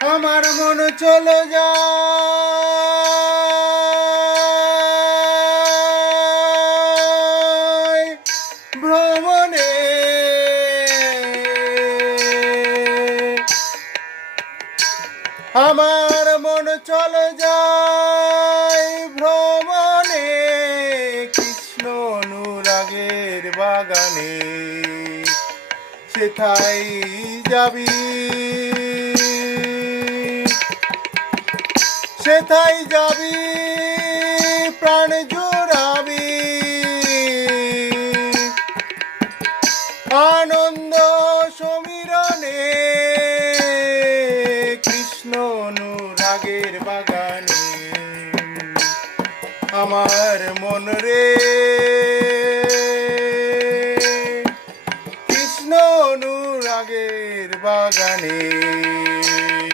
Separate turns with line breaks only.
আমার মন চলে যায় ভ্রমণে। আমার মন চলে যায় ভ্রমণে, কৃষ্ণ অনুরাগের বাগানে। সেথাই যাবি সেথাই যাবি, প্রাণ জোড়াবি। আনন্দ সমীরণে কৃষ্ণ অনুরাগের বাগানে। আমার মন রে, কৃষ্ণ অনুরাগের বাগানে।